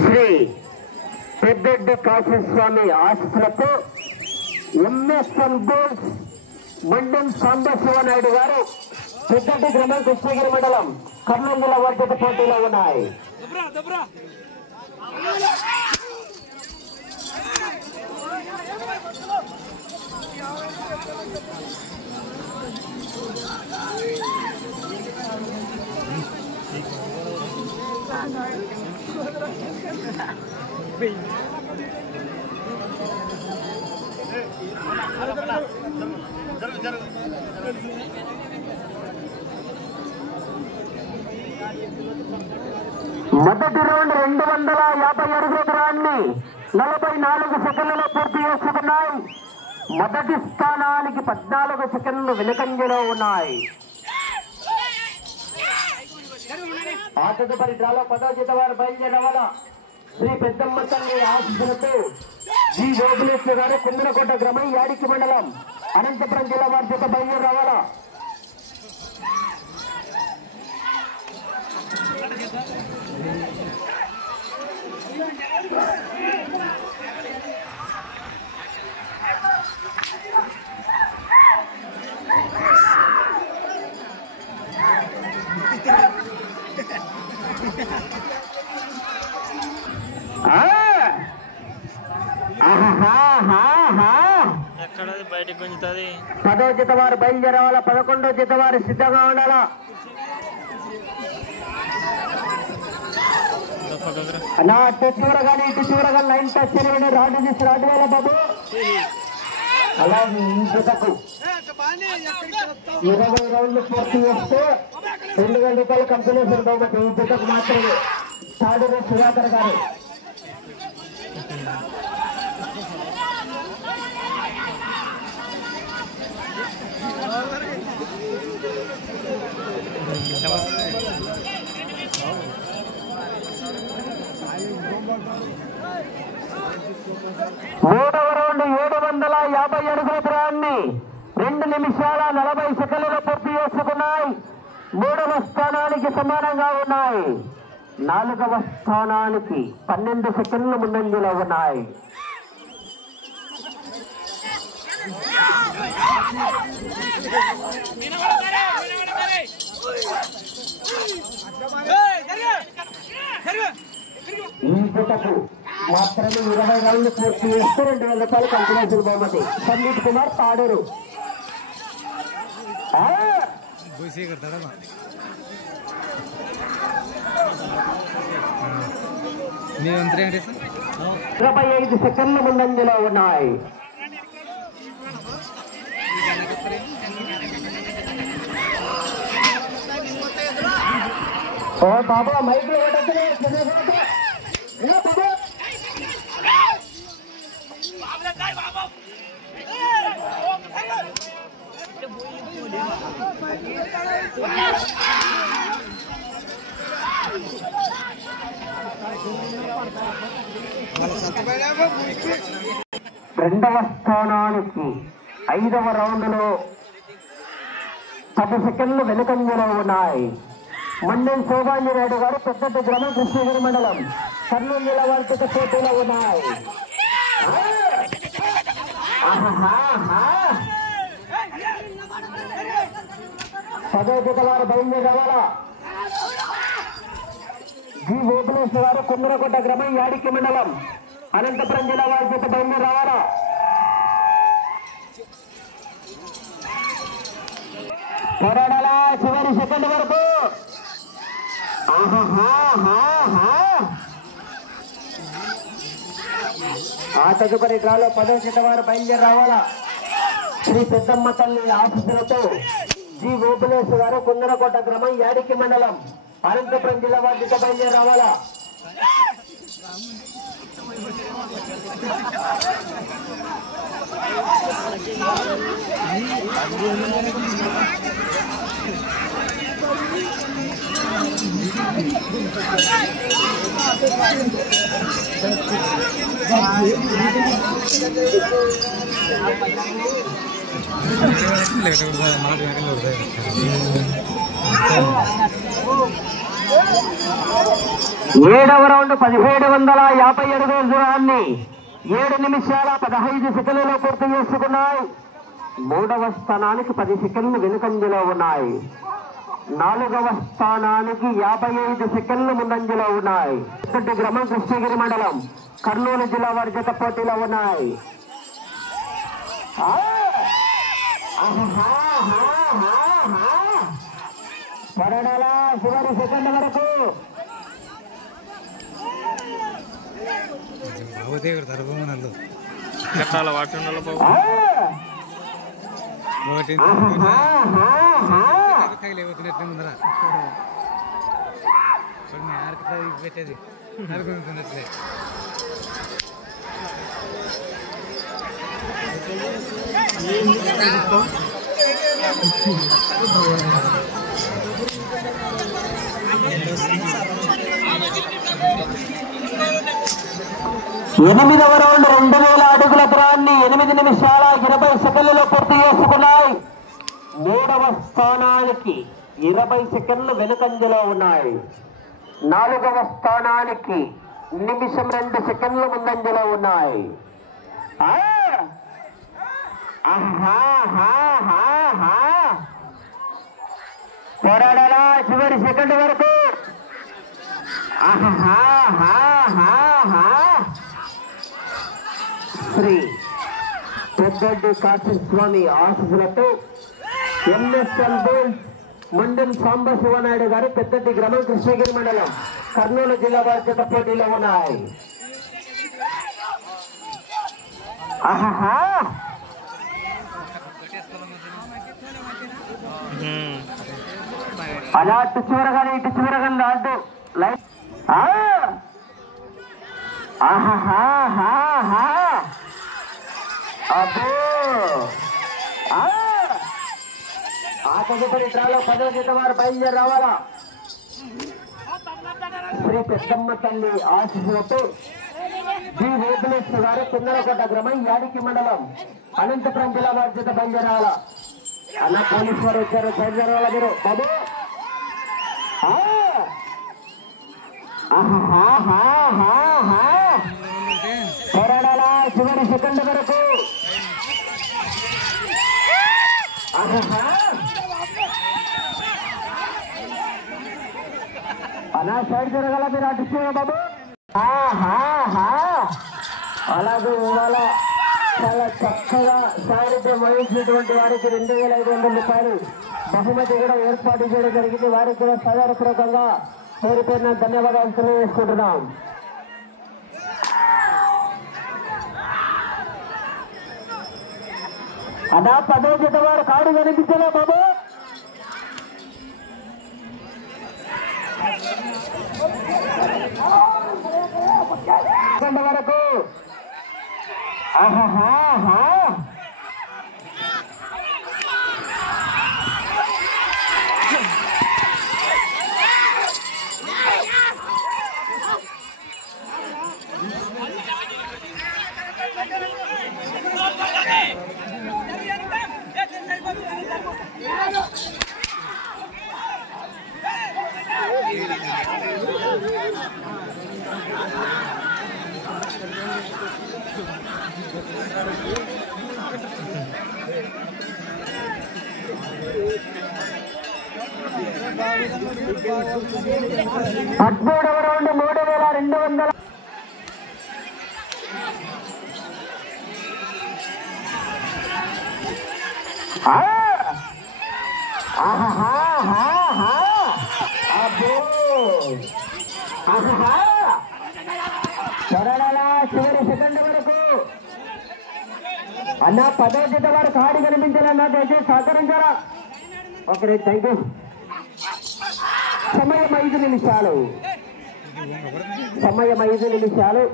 శ్రీ పెద్దెడ్డి కాశీస్వామి ఆశీస్సులతో MSN goals Mandem సాంబశివనాయుడు గారు పెద్దెడ్డి గ్రామం కృష్ణగిరి మండలం కర్నూలు జిల్లా వారి పోటీలో ఉన్నాయి. మొదటి రౌండ్ 250 అడుగుల దూరాన్ని 44 సెకండ్లలో పూర్తి చేసుకున్నాయి. మొదటి స్థానానికి 14 సెకండ్లు వెనుకంజలో ఉన్నాయి. ఆ తదుపరి డ్రాలో 10వ జత వారు బయలుదేరవాల శ్రీ పెద్దమ్మ తల్లి ఆశీస్సులతో జి గోగులేశ్వర గారు కుందరకోట గ్రామం యాడికి మండలం అనంతపురం జిల్లా వారి జత బయలుదేరి రావాలా. ఎక్కడది బయటకు గుంజుతుంది. 10వ జత వారు బయలుదేరావాలా. 11వ జత వారు సిద్ధంగా ఉండాలా. అలా అటు చూడగానే ఇటు చూడగానే లైన్ టచ్ చేయడం రాడు తీసి రాడు వేల బాబు. అలాగే ఈ జతకు 20 రౌండ్లు పూర్తి చేస్తే 2,000 రూపాయలు కంపెనీషన్ బహుమతి. ఈ జతకు మాత్రమే తాడూరు సుధాకర్ గారు. మూడవ రౌండ్ 750 అడుగుల దూరాన్ని 2 నిమిషాల 40 సెకండ్లలో పూర్తి చేసుకున్నాయి. 3వ స్థానానికి సమానంగా ఉన్నాయి. 4వ స్థానానికి 12 సెకండ్ల ముందంజలో ఉన్నాయి. ఈ జతకు మాత్రమే 20 రౌండ్లు పూర్తి చేస్తే 2,000 రూపాయలు కంపెనీషన్ బహుమతి. సందీప్ కుమార్ తాడూరు. ఇరవై 25 సెకండ్ల ముందంజలో ఉన్నాయి. ఓ బాబా మైక్ లో రెండవ స్థానానికి 5వ రౌండ్లో 10 సెకండ్లు వెనుకంజలో ఉన్నాయి. మండెం శోభాంజనాయుడు గారు పెద్దటి గ్రామం కృష్ణగిరి మండలం కర్నూలు జిల్లా వారి పోటీలో ఉన్నాయి. 10వ జత వారు బయలుదేరి రావాలా. జి గోగులేశ్వర గారు కుందరకోట గ్రామం యాడికి మండలం అనంతపురం జిల్లా వారి జత బయలుదేరి రావాలా. పోరాడాలా చివరి సెకండ్ వరకు. ఆ తదుపరి డ్రాలో 10వ జత వారు బయలుదేరి రావాలా. శ్రీ పెద్దమ్మ తల్లి ఆశీస్సులతో జి గోగులేశ్వర గారు కుందరకోట గ్రామం యాడికి మండలం అనంతపురం జిల్లా వారి జత బయలుదేరి రావాలా. 7వ రౌండ్ 1750 అడుగుల దూరాన్ని 7 నిమిషాల 15 సెకండ్లలో పూర్తి చేసుకున్నాయి. 3వ స్థానానికి 10 సెకండ్లు వెనుకంజలో ఉన్నాయి. 4వ స్థానానికి 55 సెకండ్లు ముందంజలో ఉన్నాయి. గ్రామం కృష్ణగిరి మండలం కర్నూలు జిల్లా వారి జత పోటీలో ఉన్నాయి. పరడల చివరి సెకండ్ వరకు కట్టాల వాటి పెట్టేది అనుకుంటున్నట్లే. 8వ రౌండ్ 2000 అడుగుల దూరాన్ని 8 నిమిషాల 20 సెకండ్లలో పూర్తి చేసుకున్నాయి. 3వ స్థానానికి 20 సెకండ్లు వెనుకంజలో ఉన్నాయి. 4వ స్థానానికి నిమిషం 2 సెకండ్లు ముందంజలో ఉన్నాయి. పోరాడాలా చివరి సెకండ్ వరకు. శ్రీ పెద్దడ్డి కాశీస్వామి ఆశీస్సులతో ఎంఎస్ఎల్ బోల్డ్ మండెం సాంబశివనాయుడు గారు పెద్దడ్డి గ్రామం కృష్ణగిరి మండలం కర్నూలు జిల్లా వారి జత పోటీలో ఉన్నాయి. అలా అటు చివరగానే ఇటు చివరగానే లాంటి లైట్ అబ్బో ఆ తదుపరి డ్రాలో 10వ జత వారు బయలుదేరి రావాలా. శ్రీ పెద్దమ్మ తల్లి ఆశీస్సులతో జి వేదులేశ్వర గారు కుందరకోట గ్రామం యాడికి మండలం అనంతపురం జిల్లా వారి జత బయలుదేరావాలా. అన్న పోలీసు వారు వచ్చారు, బయలుదేరావాలా మీరు బాబు. పోరాడాలా చివరి సెకండ్ వరకు. అలా సైడ్ జరగాల మీరు అడ్డు బాబు. అలాగే ఇవాళ చాలా చక్కగా సారథ్యం వహించినటువంటి వారికి 2500 రూపాయలు బహుమతి కూడా ఏర్పాటు చేయడం జరిగింది. వారికి కూడా సాధారణపూర్వకంగా పేరు పేరున ధన్యవాదాలు తెలియజేసుకుంటున్నాం. అదా 10వ జత వారు కాడు కనిపించలే బాబు. వరకు పద్మూడవ రౌండ్ 3200. చివరి సెకండ్ వరకు అన్న 10వ జత వారు కాడి కనిపించాలన్నా దయచేసి సహకరించారా. Okay thank you. సమయం 5 నిమిషాలు. సమయం 5 నిమిషాలు.